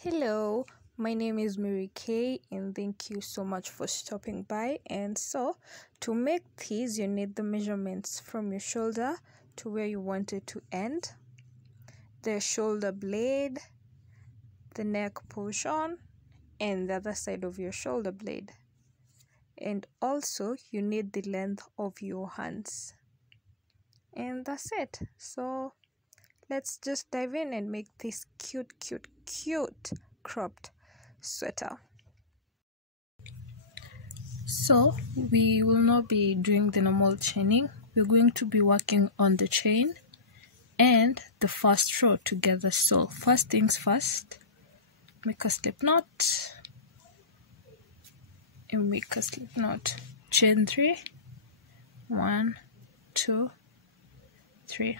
Hello, my name is Mary Kay and thank you so much for stopping by. And so to make these, you need the measurements from your shoulder to where you want it to end, the shoulder blade, the neck portion, and the other side of your shoulder blade. And also you need the length of your hands. And that's it. So let's just dive in and make this cute cropped sweater. So we will not be doing the normal chaining. We're going to be working on the chain and the first row together. So first things first, make a slip knot and make a slip knot. Chain 3, 1, 2, 3.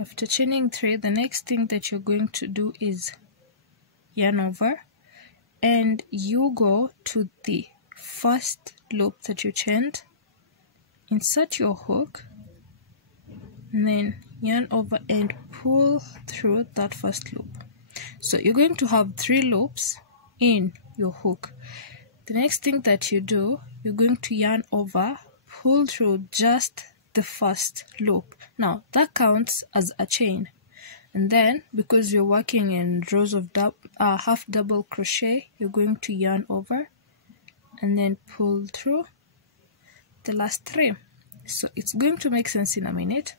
After chaining 3, the next thing that you're going to do is yarn over, and you go to the first loop that you chained, insert your hook, and then yarn over and pull through that first loop. So you're going to have 3 loops in your hook. The next thing that you do, you're going to yarn over, pull through just the first loop. Now that counts as a chain, and then because you're working in rows of half double crochet, you're going to yarn over and then pull through the last 3. So it's going to make sense in a minute.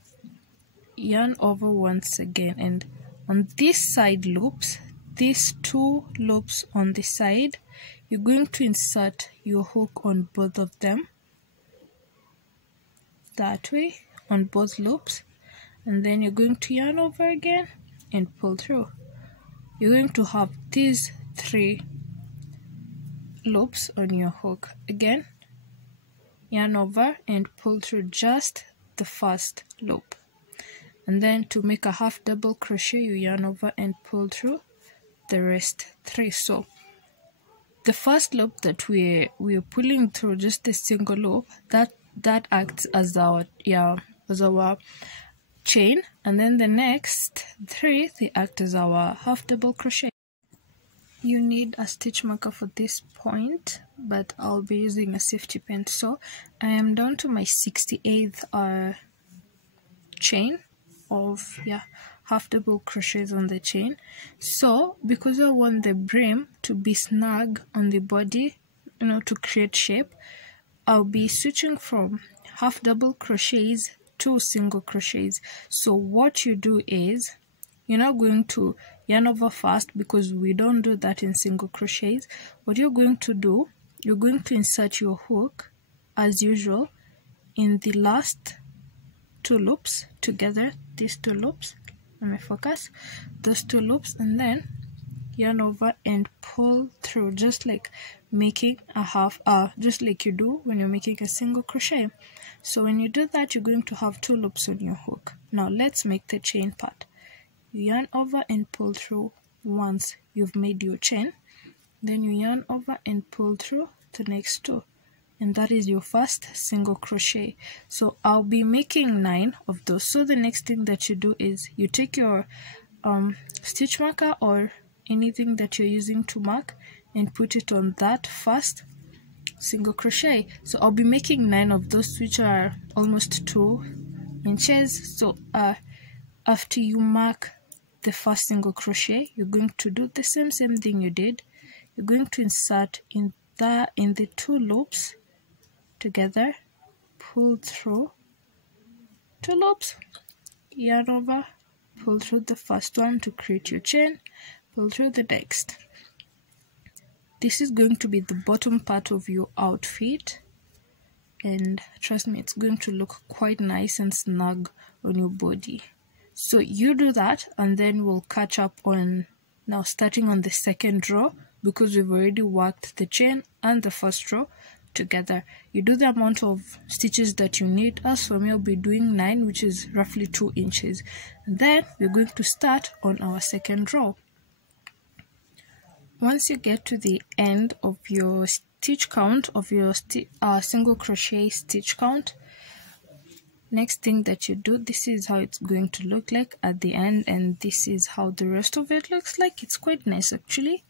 Yarn over once again, and on these side loops, these 2 loops on the side, you're going to insert your hook on both of them, that way on both loops, and then you're going to yarn over again and pull through. You're going to have these 3 loops on your hook. Again, yarn over and pull through just the first loop, and then to make a half double crochet, you yarn over and pull through the rest 3. So the first loop that we're pulling through, just a single loop, that acts as our chain, and then the next 3, they act as our half double crochet. You need a stitch marker for this point, but I'll be using a safety pin. So I am down to my 68th chain of half double crochets on the chain. So because I want the brim to be snug on the body, to create shape, I'll be switching from half double crochets to single crochets. So what you do is, you're not going to yarn over first because we don't do that in single crochets. What you're going to do, you're going to insert your hook as usual in the last 2 loops together, these 2 loops. Let me focus, those 2 loops, and then yarn over and pull through, just like making a half, just like you do when you're making a single crochet. So when you do that, you're going to have 2 loops on your hook. Now let's make the chain part. You yarn over and pull through once you've made your chain, then you yarn over and pull through the next 2, and that is your first single crochet. So I'll be making 9 of those. So the next thing that you do is you take your stitch marker or anything that you're using to mark and put it on that first single crochet. So I'll be making 9 of those, which are almost 2 inches. So after you mark the first single crochet, you're going to do the same thing you did. You're going to insert in the 2 loops together, pull through 2 loops, yarn over, pull through the first one to create your chain, pull through the next. This is going to be the bottom part of your outfit, and trust me, it's going to look quite nice and snug on your body. So you do that, and then we'll catch up on now starting on the second row, because we've already worked the chain and the first row together. You do the amount of stitches that you need. As for me, I'll be doing 9, which is roughly 2 inches. And then we're going to start on our second row. Once you get to the end of your stitch count, of your single crochet stitch count, Next thing that you do, this is how it's going to look like at the end, and this is how the rest of it looks like. It's quite nice actually,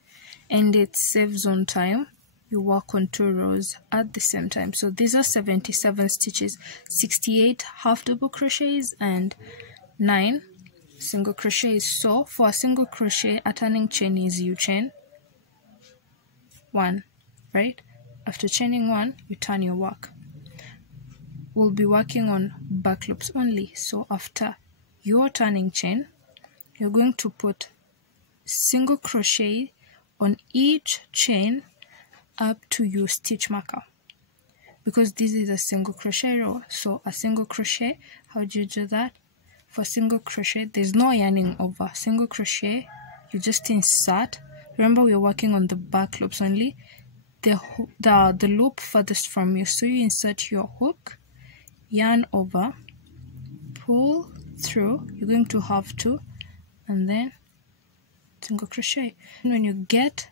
and it saves on time. You work on 2 rows at the same time. So these are 77 stitches, 68 half double crochets and 9 single crochets. So for a single crochet, a turning chain is you chain 1, right? After chaining 1, you turn your work. We'll be working on back loops only. So after your turning chain, you're going to put single crochet on each chain up to your stitch marker, because this is a single crochet row. So a single crochet, how do you do that? For single crochet, there's no yarning over. Single crochet, you just insert. Remember, we're working on the back loops only, the loop furthest from you. So you insert your hook, yarn over, pull through. You're going to have to, and then single crochet. And when you get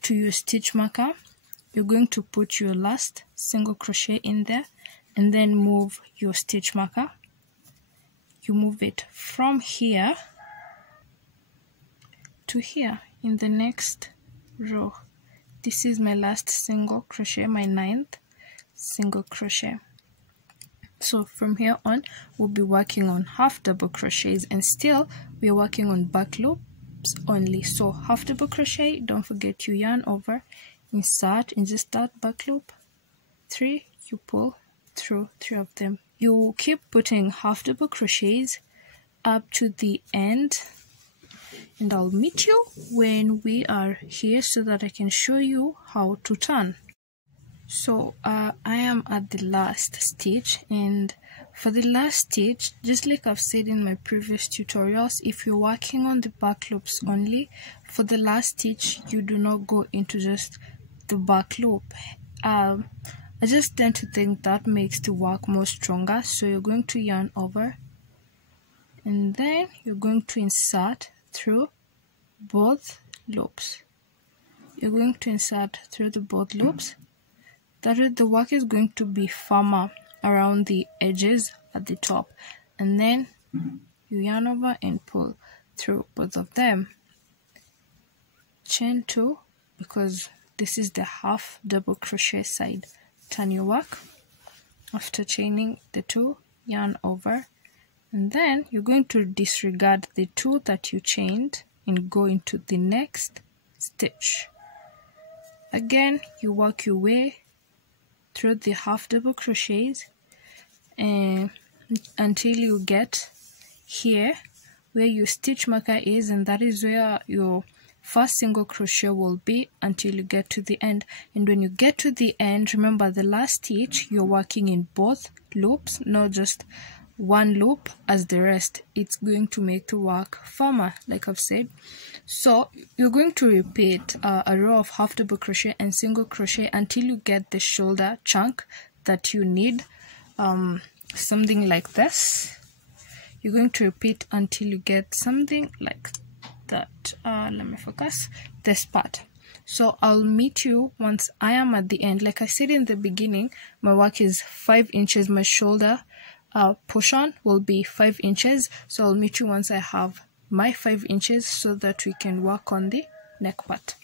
to your stitch marker, you're going to put your last single crochet in there, and then move your stitch marker. You move it from here to here in the next row. This is my last single crochet, my 9th single crochet. So from here on, we'll be working on half double crochets, and still we're working on back loops only. So half double crochet, don't forget you yarn over, insert, and just start back loop 3, you pull through 3 of them. You keep putting half double crochets up to the end, and I'll meet you when we are here so that I can show you how to turn. So I am at the last stitch, and for the last stitch, just like I've said in my previous tutorials, if you're working on the back loops only, for the last stitch you do not go into just the back loop. I just tend to think that makes the work more stronger. So you're going to yarn over, and then you're going to insert through both loops. You're going to insert through the both loops. That way the work is going to be firmer around the edges at the top, and then you yarn over and pull through both of them. Chain 2, because this is the half double crochet side. Turn your work. After chaining the 2, yarn over, and then you're going to disregard the 2 that you chained and go into the next stitch. Again, you work your way through the half double crochets until you get here where your stitch marker is, and that is where your first single crochet will be until you get to the end. And when you get to the end, remember the last stitch you're working in both loops, not just one loop as the rest. It's going to make the work firmer, like I've said. So you're going to repeat a row of half double crochet and single crochet until you get the shoulder chunk that you need, something like this. You're going to repeat until you get something like that. Let me focus this part. So I'll meet you once I am at the end. Like I said in the beginning, my work is 5 inches. My shoulder portion will be 5 inches. So I'll meet you once I have my 5 inches so that we can work on the neck part.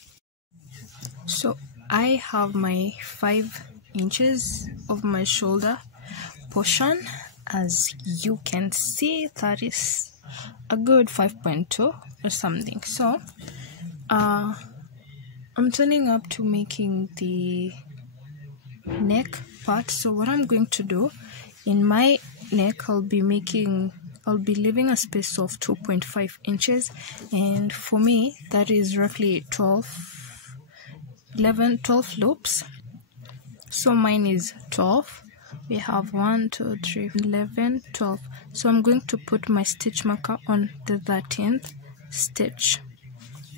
So I have my 5 inches of my shoulder portion. As you can see, that is a good 5.2 or something. So I'm turning up to making the neck part. So what I'm going to do in my neck, I'll be leaving a space of 2.5 inches, and for me that is roughly 12 loops. So mine is 12. We have 1, 2, 3, 11, 12. So I'm going to put my stitch marker on the 13th stitch.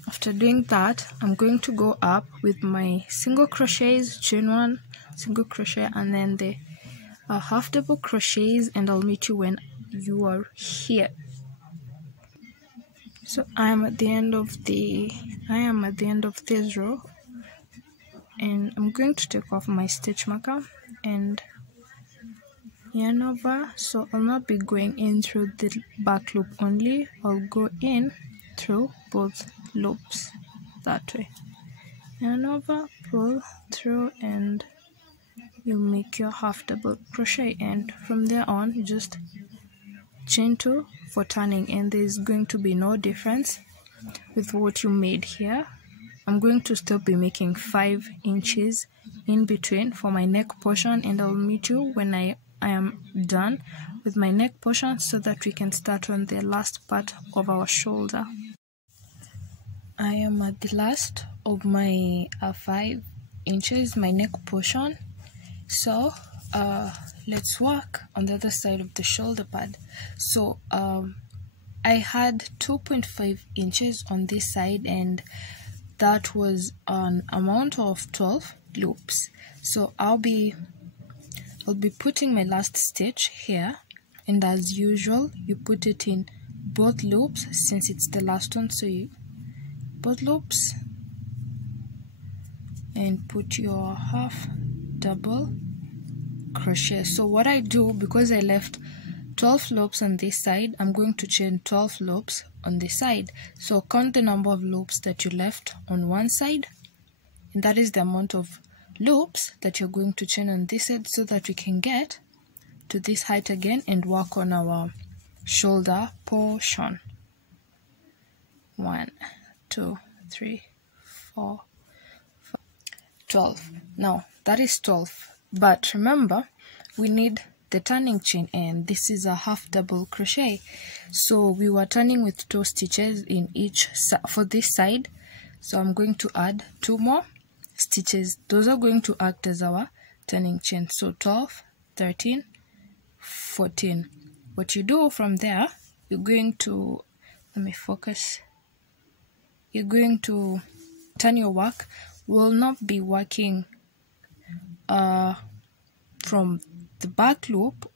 After doing that, I'm going to go up with my single crochets, chain 1, single crochet, and then the half double crochets, and I'll meet you when you are here. So I am at the end of this row, and I'm going to take off my stitch marker and yarn over. So I'll not be going in through the back loop only, I'll go in through both loops that way. Yarn over, pull through, and you make your half double crochet, and from there on you just chain 2 for turning, and there's going to be no difference with what you made here. I'm going to still be making 5 inches in between for my neck portion, and I'll meet you when I am done with my neck portion so that we can start on the last part of our shoulder. I am at the last of my 5 inches, my neck portion. So let's work on the other side of the shoulder pad. So I had 2.5 inches on this side, and that was an amount of 12 loops. So I'll be putting my last stitch here, and as usual you put it in both loops since it's the last one. So you both loops and put your half double crochet. So what I do, because I left 12 loops on this side, I'm going to chain 12 loops on this side. So count the number of loops that you left on one side, and that is the amount of loops that you're going to chain on this side, so that we can get to this height again and work on our shoulder portion. 1, 2, 3, 4, 5, 12. Now that is 12, but remember we need the turning chain, and this is a half double crochet. So we were turning with 2 stitches in each for this side, so I'm going to add 2 more stitches. Those are going to act as our turning chain. So 12, 13, 14. What you do from there, you're going to, let me focus, you're going to turn your work. Will not be working from the back loop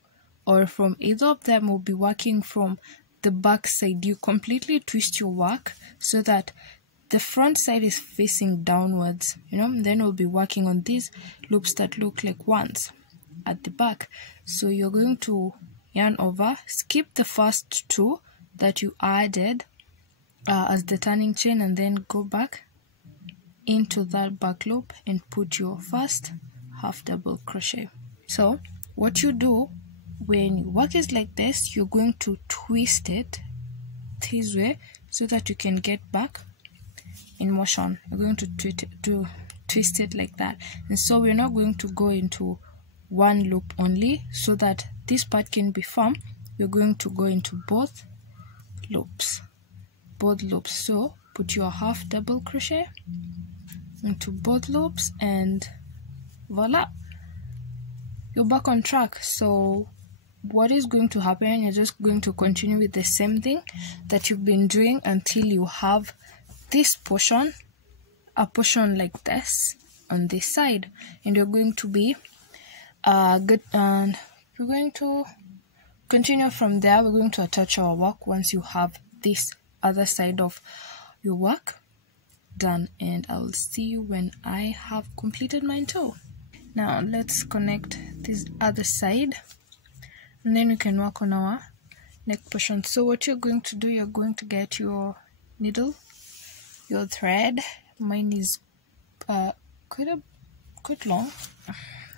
or from either of them, will be working from the back side. You completely twist your work so that the front side is facing downwards, then we'll be working on these loops that look like ones at the back. So you're going to yarn over, skip the first 2 that you added as the turning chain, and then go back into that back loop and put your first half double crochet. So what you do when your work is like this, you're going to twist it this way so that you can get back in motion. You're going to twist it like that, and so we're not going to go into one loop only so that this part can be firm. You're going to go into both loops. So put your half double crochet into both loops, and voila, you're back on track. So what is going to happen, you're just going to continue with the same thing that you've been doing until you have this portion, a portion like this on this side, and you're going to be good, and we're going to continue from there. We're going to attach our work once you have this other side of your work done, and I'll see you when I have completed mine too. Now let's connect this other side, and then we can work on our neck portion. So what you're going to do, you're going to get your needle, your thread. Mine is quite long.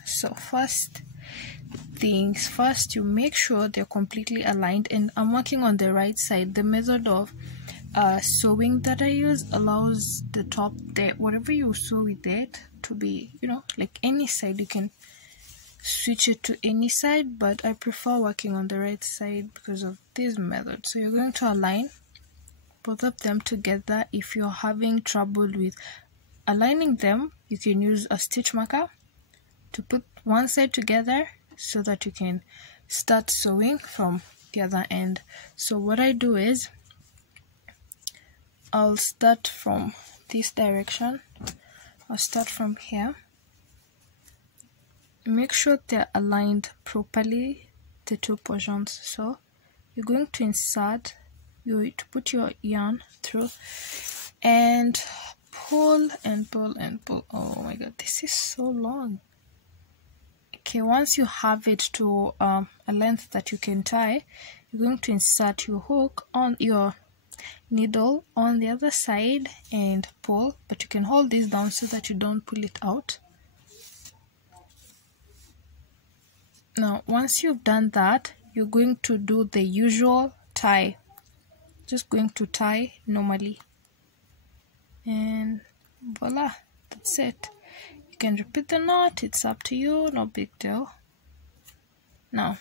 So first things first, you make sure they're completely aligned, and I'm working on the right side. The method of sewing that I use allows the top there, whatever you sew with it, to be, like any side. You can switch it to any side, but I prefer working on the right side because of this method. So you're going to align both of them together. If you're having trouble with aligning them, you can use a stitch marker to put one side together so that you can start sewing from the other end. So what I do is I'll start from this direction. I'll start from here. Make sure they're aligned properly, the two portions. So you're going to insert, to put your yarn through and pull and pull and pull. Oh my god, this is so long. I Okay, once you have it to a length that you can tie, you're going to insert your hook on your needle on the other side and pull, but you can hold this down so that you don't pull it out. Now once you've done that, you're going to do the usual tie, just going to tie normally, and voila, that's it. You can repeat the knot, it's up to you, no big deal. Now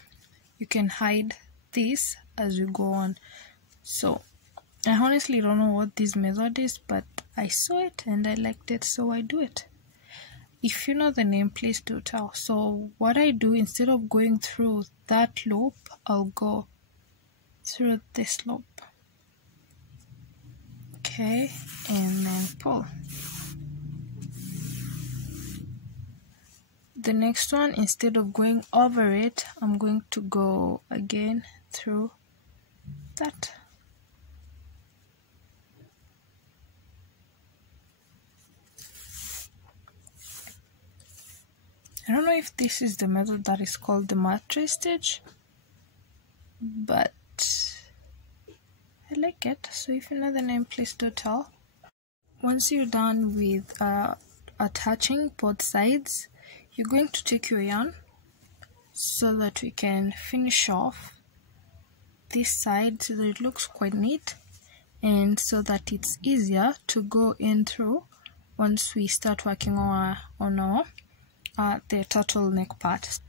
you can hide this as you go on. So I honestly don't know what this method is, but I saw it and I liked it, so I do it. If you know the name, please do tell. So what I do, instead of going through that loop, I'll go through this loop. Okay, and then pull. The next one, instead of going over it, I'm going to go again through that. I don't know if this is the method that is called the mattress stitch, but I like it. So if you know the name, please do tell. Once you're done with attaching both sides, you're going to take your yarn so that we can finish off this side so that it looks quite neat, and so that it's easier to go in through once we start working on the turtleneck part.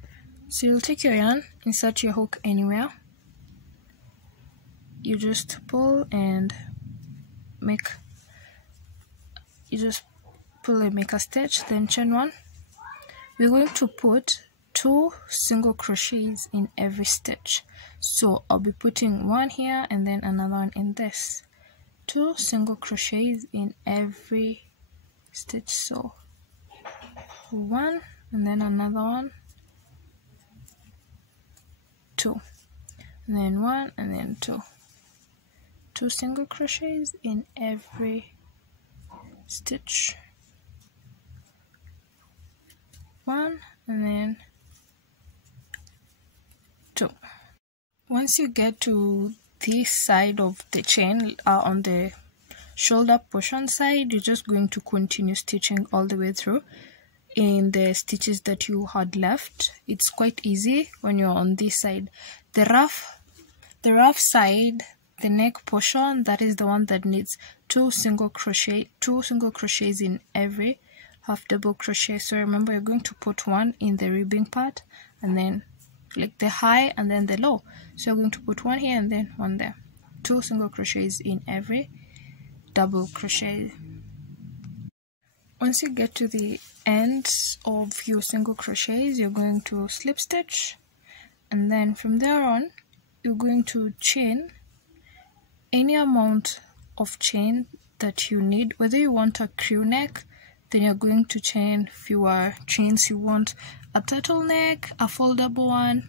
So you'll take your yarn, insert your hook anywhere, you just pull and make a stitch, then chain one. We're going to put 2 single crochets in every stitch, so I'll be putting one here and then another one in this. 2 single crochets in every stitch, so 1 and then another one, 2, and then 1 and then 2. 2 single crochets in every stitch, 1 and then 2. Once you get to this side of the chain, on the shoulder portion side, you're just going to continue stitching all the way through in the stitches that you had left. It's quite easy when you're on this side. The rough side, the neck portion, that is the one that needs 2 single crochets in every half double crochet. So remember, you're going to put 1 in the ribbing part, and then like the high and then the low. So you're going to put 1 here and then 1 there. 2 single crochets in every double crochet. Once you get to the ends of your single crochets, you're going to slip stitch, and then from there on you're going to chain any amount of chain that you need. Whether you want a crew neck, then you're going to chain fewer chains. You want a turtleneck, a foldable one,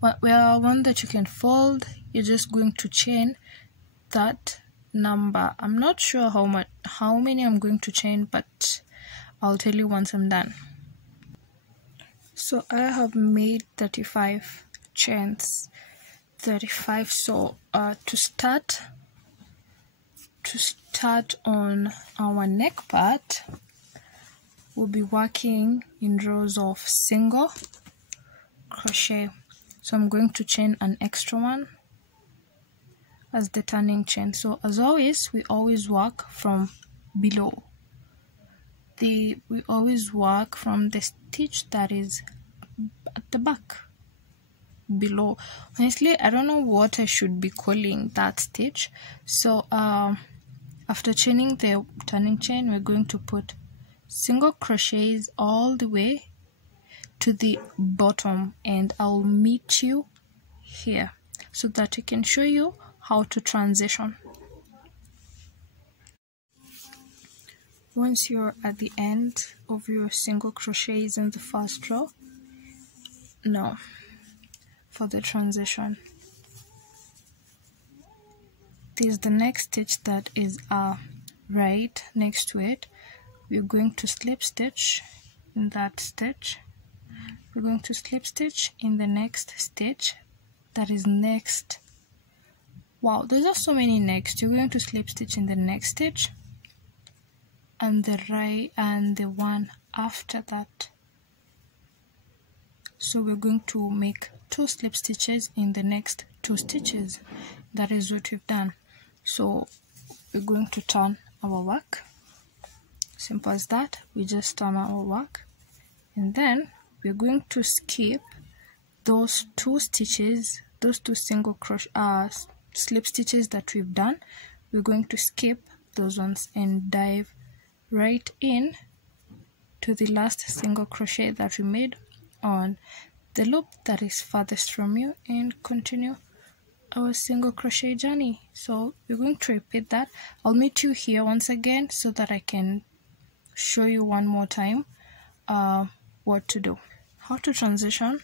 one that you can fold, you're just going to chain that number. I'm not sure how many I'm going to chain, but I'll tell you once I'm done. So I have made 35 chains. 35. So to start on our neck part, we'll be working in rows of single crochet. So I'm going to chain an extra one as the turning chain. So as always, we always work from below. We always work from the stitch that is at the back, below. Honestly, I don't know what I should be calling that stitch. So after chaining the turning chain, we're going to put single crochets all the way to the bottom, and I'll meet you here so that I can show you how to transition. Once you're at the end of your single crochets in the first row, now for the transition, this is the next stitch that is right next to it. We're going to slip stitch in that stitch. we're going to slip stitch in the next stitch that is next. Wow, there's just so many next. You're going to slip stitch in the next stitch and the one after that. So we're going to make 2 slip stitches in the next 2 stitches. That is what we've done. So we're going to turn our work. Simple as that. We just turn our work, and then we're going to skip those 2 stitches, those 2 single crochet slip stitches that we've done. We're going to skip those ones and dive right in to the last single crochet that we made on the loop that is farthest from you and continue our single crochet journey. So we're going to repeat that. I'll meet you here once again so that I can show you one more time what to do. How to transition.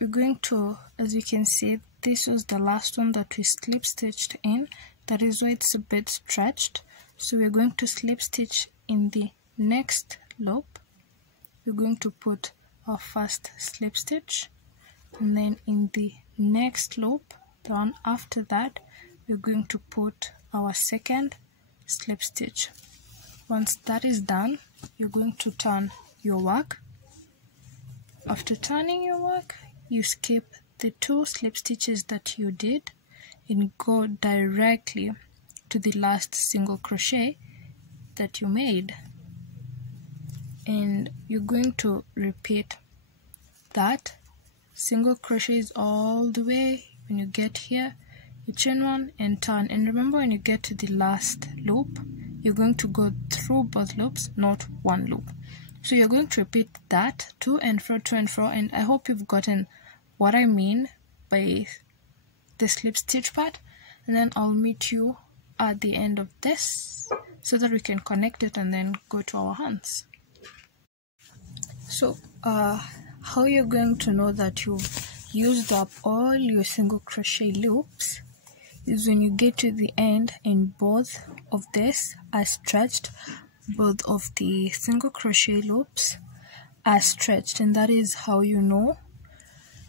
We're going to, as you can see, this was the last one that we slip stitched in. That is why it's a bit stretched. So we're going to slip stitch in the next loop. We're going to put our first slip stitch, and then in the next loop, the one after that, we're going to put our second slip stitch. Once that is done, you're going to turn your work. After turning your work, you skip the 2 slip stitches that you did and go directly to the last single crochet that you made, and you're going to repeat that single crochets all the way. When you get here, you chain 1 and turn, and remember, when you get to the last loop, you're going to go through both loops, not one loop. So you're going to repeat that to and fro, and I hope you've gotten what I mean by the slip stitch part, and then I'll meet you at the end of this so that we can connect it and then go to our hands. So how you're going to know that you've used up all your single crochet loops is when you get to the end and both of this are stretched, both of the single crochet loops are stretched, and that is how you know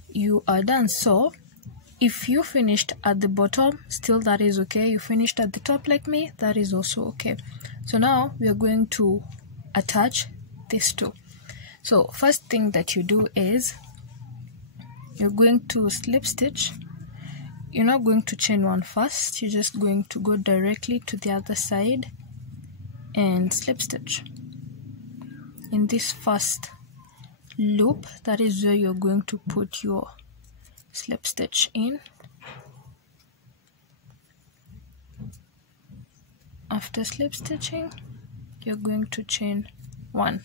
you are done. So if you finished at the bottom, still that is okay. You finished at the top like me, that is also okay. So now we are going to attach these 2. So first thing that you do is you're going to slip stitch. You're not going to chain 1 first, you're just going to go directly to the other side and slip stitch. In this first loop, that is where you're going to put your slip stitch in. After slip stitching, you're going to chain 1.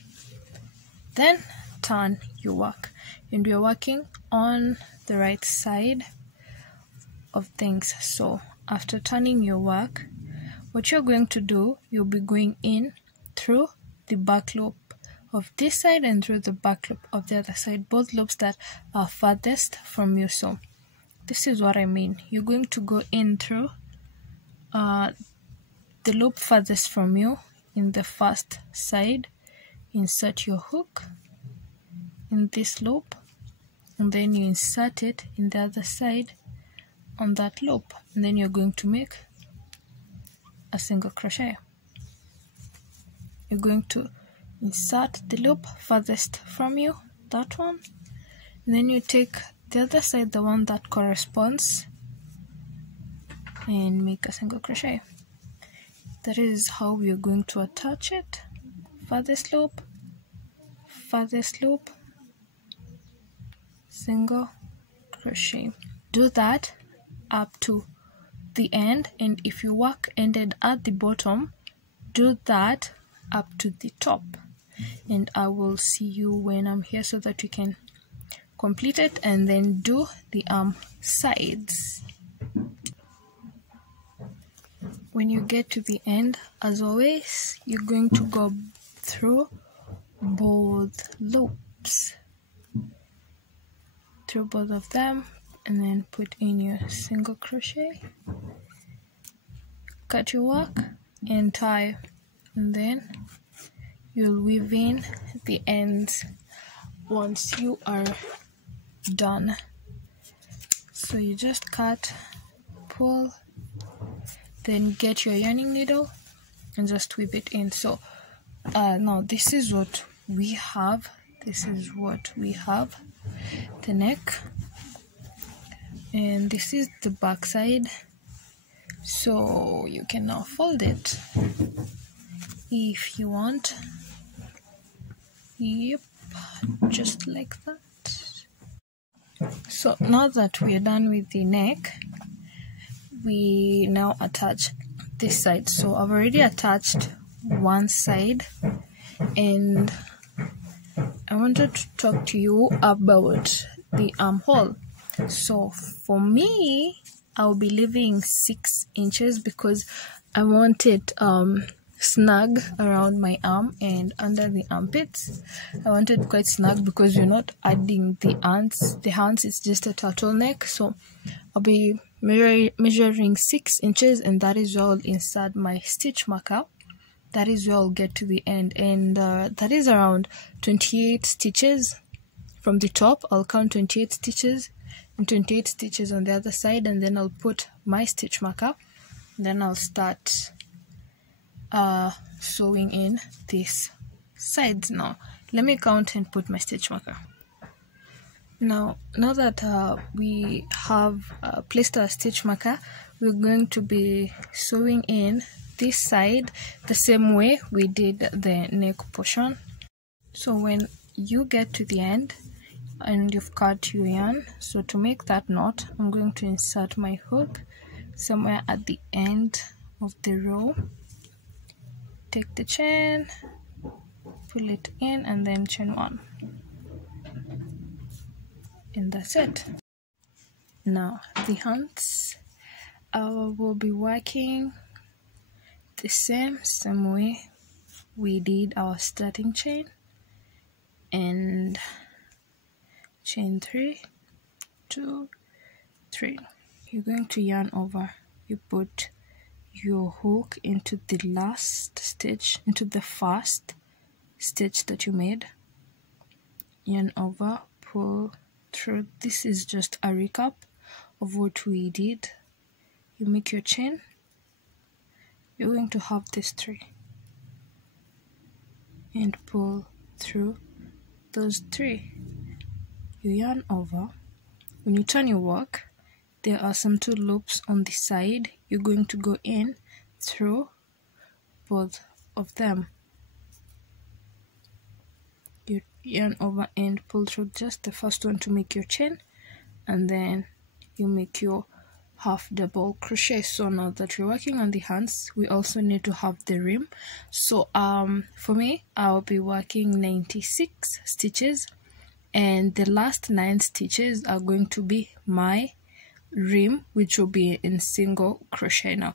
Then turn your work, and you're working on the right side of things. So after turning your work, what you're going to do, you'll be going in through the back loop of this side and through the back loop of the other side, both loops that are farthest from you. So this is what I mean. You're going to go in through the loop farthest from you in the first side, insert your hook in this loop, and then you insert it in the other side on that loop, and then you're going to make a single crochet. You're going to insert the loop farthest from you, that one, and then you take the other side, the one that corresponds, and make a single crochet. That is how we are going to attach it. Farthest loop, single crochet. Do that up to the end, and if your work ended at the bottom, do that up to the top, and I will see you when I'm here so that you can complete it and then do the sides. When you get to the end, as always, you're going to go through both loops, through both of them, and then put in your single crochet, cut your work and tie, and then you'll weave in the ends once you are done. So you just cut, pull, then get your yarning needle and just whip it in. So now this is what we have. The neck, and this is the back side. So you can now fold it if you want. Yep, just like that. So now that we're done with the neck, we now attach this side. So I've already attached one side, and I wanted to talk to you about the armhole. So for me, I'll be leaving 6 inches because I want it snug around my arm and under the armpits. I want it quite snug because you're not adding the hands. The hands is just a turtleneck. So I'll be measuring 6 inches, and that is where I'll insert my stitch marker. That is where I'll get to the end, and that is around 28 stitches from the top. I'll count 28 stitches and 28 stitches on the other side, and then I'll put my stitch marker. Then I'll start sewing in these sides. Now let me count and put my stitch marker. Now that we have placed our stitch marker, we're going to be sewing in this side the same way we did the neck portion. So when you get to the end and you've cut your yarn, so to make that knot, I'm going to insert my hook somewhere at the end of the row. Take the chain, pull it in, and then chain 1, and that's it. Now the hands, will be working the same way we did our starting chain, and chain 3, 2, 3. You're going to yarn over. You put your hook into the last stitch, into the first stitch that you made, yarn over, pull through. This is just a recap of what we did. You make your chain. You're going to have these 3 and pull through those 3. You yarn over. When you turn your work, there are some 2 loops on the side. You're going to go in through both of them. You yarn over and pull through just the first one to make your chain, and then you make your half double crochet. So now that we're working on the hands, we also need to have the rim. So for me, I'll be working 96 stitches, and the last 9 stitches are going to be my rim, which will be in single crochet. Now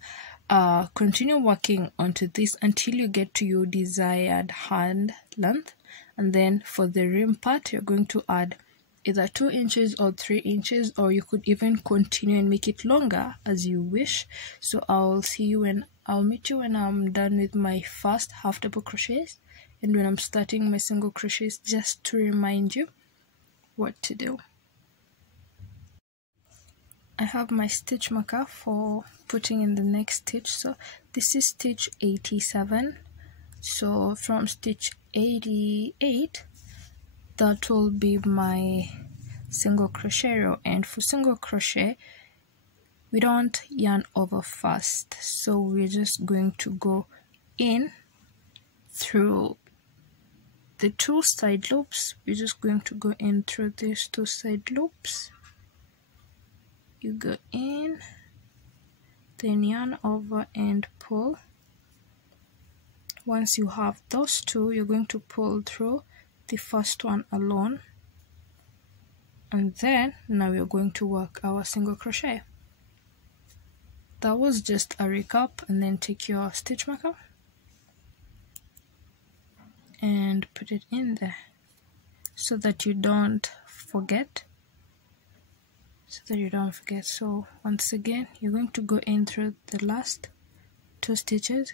continue working onto this until you get to your desired hand length, and then for the rim part, you're going to add either 2 inches or 3 inches, or you could even continue and make it longer as you wish. So I'll meet you when I'm done with my first half double crochets and when I'm starting my single crochets, just to remind you what to do. I have my stitch marker for putting in the next stitch. So this is stitch 87. So from stitch 88, that will be my single crochet row, and for single crochet we don't yarn over first, so we're just going to go in through the 2 side loops. We're just going to go in through these 2 side loops. You go in, then yarn over and pull. Once you have those 2, you're going to pull through the first one alone, and then now we're going to work our single crochet. That was just a recap, and then take your stitch marker and put it in there so that you don't forget. So once again, you're going to go in through the last 2 stitches,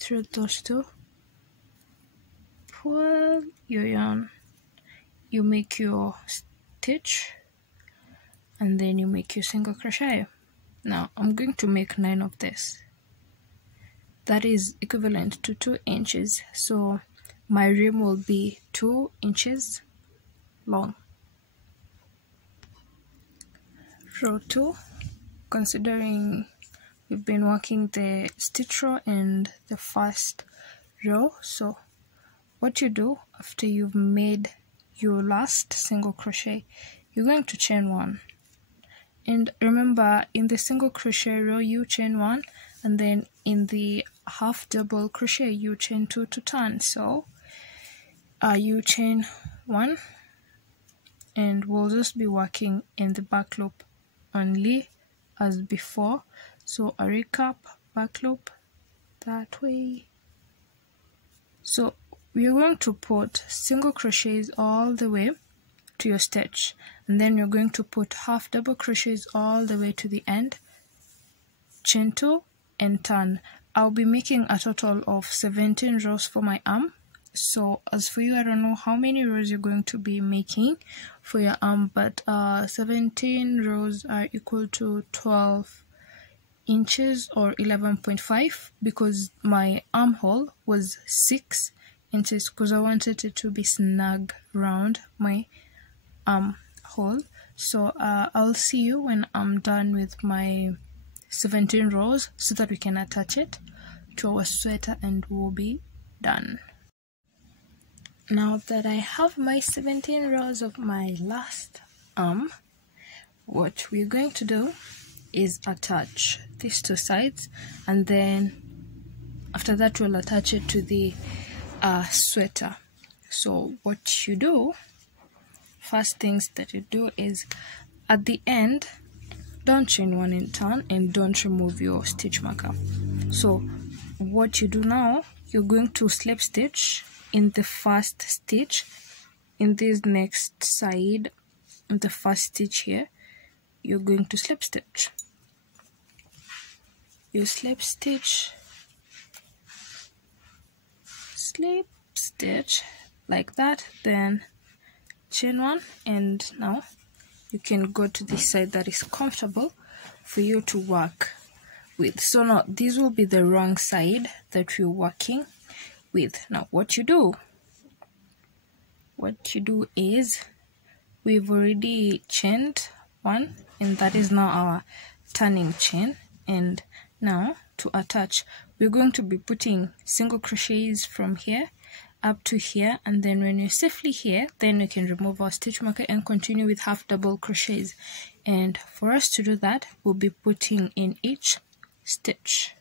through those 2, pull your yarn you make your stitch and then you make your single crochet. Now I'm going to make 9 of this. That is equivalent to 2 inches, so my rim will be 2 inches long. Row 2, considering we've been working the stitch row and the first row, so what you do after you've made your last single crochet, you're going to chain 1. And remember, in the single crochet row you chain 1, and then in the half double crochet you chain 2 to turn. So you chain 1, and we'll just be working in the back loop only as before. So a recap, back loop that way. So we're going to put single crochets all the way to your stitch, and then you're going to put half double crochets all the way to the end, chain 2 and turn. I'll be making a total of 17 rows for my arm. So as for you, I don't know how many rows you're going to be making for your arm, but 17 rows are equal to 12 inches or 11.5, because my armhole was 6 inches because I wanted it to be snug around my armhole. So I'll see you when I'm done with my 17 rows so that we can attach it to our sweater and we'll be done. Now that I have my 17 rows of my last arm, what we're going to do is attach these 2 sides, and then after that we'll attach it to the sweater. So what you do, first things that you do is at the end, don't chain 1 in turn and don't remove your stitch marker. So what you do now, you're going to slip stitch in the first stitch in this next side. In the first stitch here, you're going to slip stitch. You slip stitch like that, then chain 1, and now you can go to the side that is comfortable for you to work with. So now this will be the wrong side that you're working with. Now what you do is, we've already chained 1, and that is now our turning chain. And now to attach, we're going to be putting single crochets from here up to here, and then when you're safely here, then we can remove our stitch marker and continue with half double crochets. And for us to do that, we'll be putting in each stitch.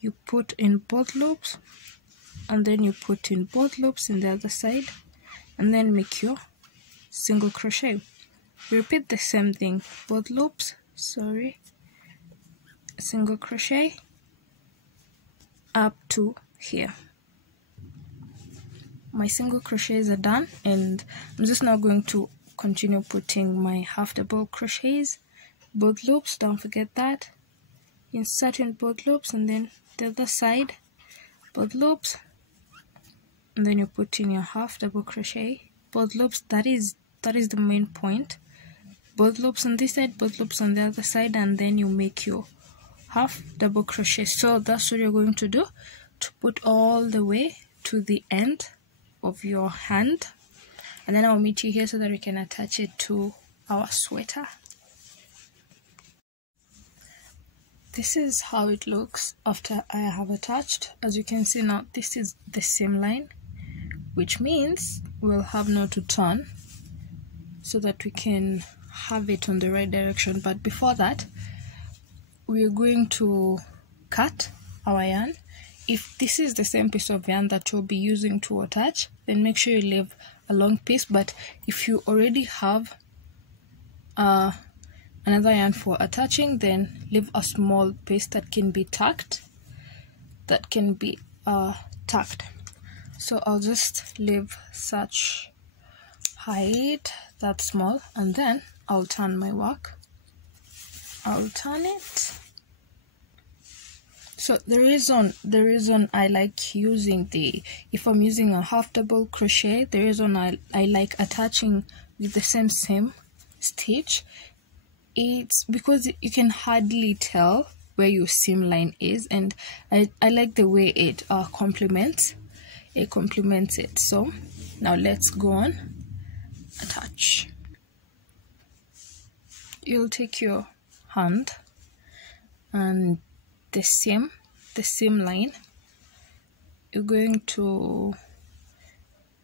You put in both loops, and then you put in both loops in the other side, and then make your single crochet. Repeat the same thing, both loops, single crochet up to here. My single crochets are done, and I'm just now going to continue putting my half double crochets, both loops, don't forget that. Insert in both loops, and then the other side, both loops, and then you put in your half double crochet, both loops. That is the main point. Both loops on this side, both loops on the other side, and then you make your half double crochet. So that's what you're going to do, to put all the way to the end of your hand, and then I'll meet you here so that we can attach it to our sweater. This is how it looks after I have attached. As you can see now, this is the same line, which means we'll have now to turn so that we can have it on the right direction. But before that, we're going to cut our yarn. If this is the same piece of yarn that you'll be using to attach, then make sure you leave a long piece. But if you already have another yarn for attaching, then leave a small piece that can be tucked. So I'll just leave such height that small, and then I'll turn my work. I'll turn it. So So the reason I like using if I'm using a half double crochet, the reason I like attaching with the same stitch, it's because you can hardly tell where your seam line is, and I like the way it complements it. So now let's go on, attach. You'll take your hand and the seam line, you're going to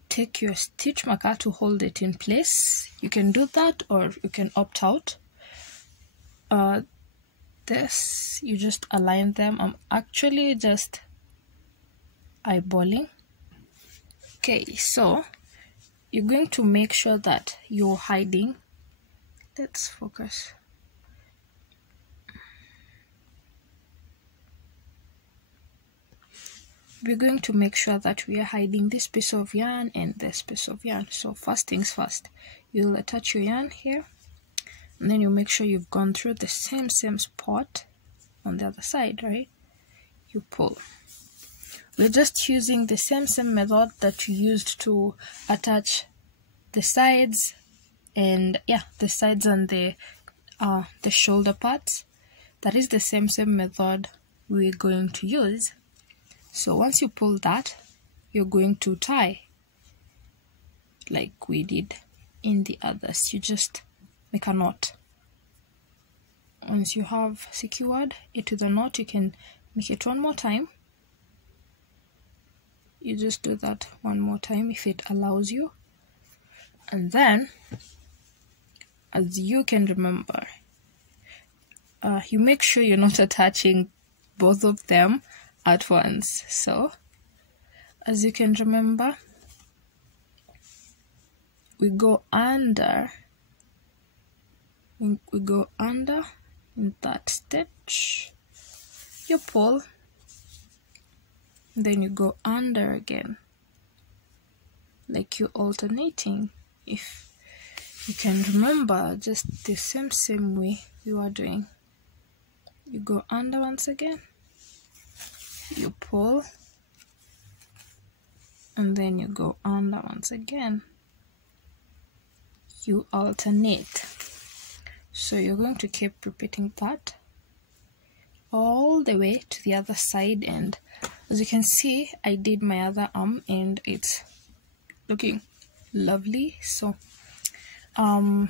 take your stitch marker to hold it in place. You can do that or you can opt out. This, you just align them. I'm actually just eyeballing. Okay, so you're going to make sure that you're hiding. Let's focus. We're going to make sure that we are hiding this piece of yarn and this piece of yarn. So first things first, you'll attach your yarn here, and then you make sure you've gone through the same spot on the other side, right? You pull. We're just using the same method that you used to attach the sides and the sides and the shoulder parts. That is the same method we're going to use. So once you pull that, you're going to tie like we did in the others. You just make a knot. Once you have secured it to the knot, you can make it one more time. You just do that one more time if it allows you. And then, as you can remember, you make sure you're not attaching both of them at once. So as you can remember, we go under in that stitch, you pull, then you go under again, like you're alternating. If you can remember, just the same way you are doing. You go under once again, you pull, and then you go under once again. You alternate. So you're going to keep repeating that all the way to the other side, and as you can see, I did my other arm and it's looking lovely. So I'll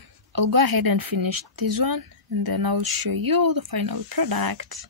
go ahead and finish this one, and then I'll show you the final product.